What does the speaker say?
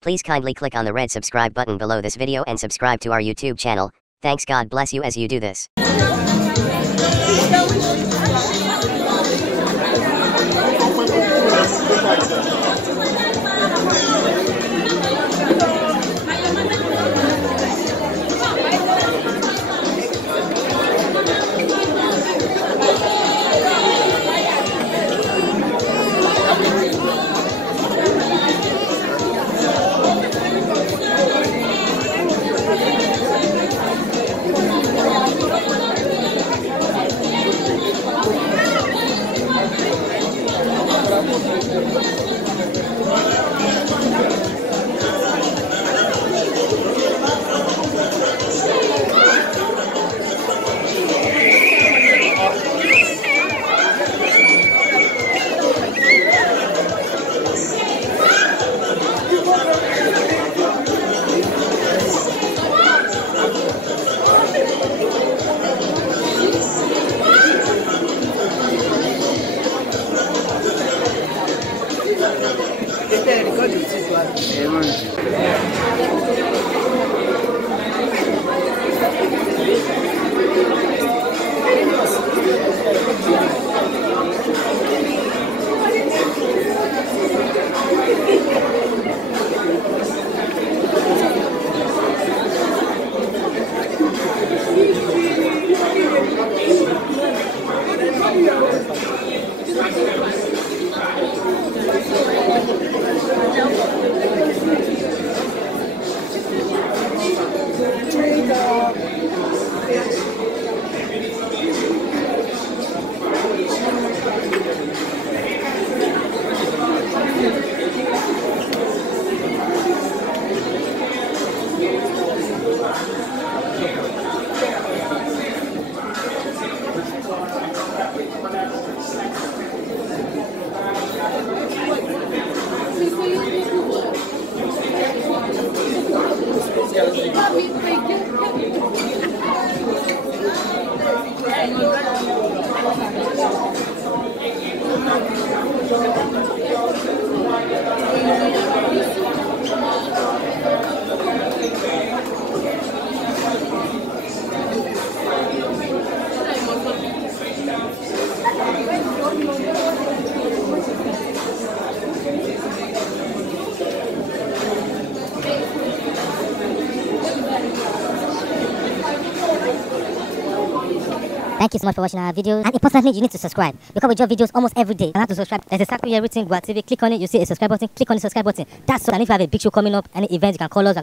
Please kindly click on the red subscribe button below this video and subscribe to our YouTube channel. Thanks, God bless you as you do this. Thank you so much for watching our videos, and importantly, you need to subscribe because we drop videos almost every day. You have to subscribe. There's a circle here written Gua TV. Click on it, you see a subscribe button. Click on the subscribe button. That's so that if you have a big show coming up, any event, you can call us.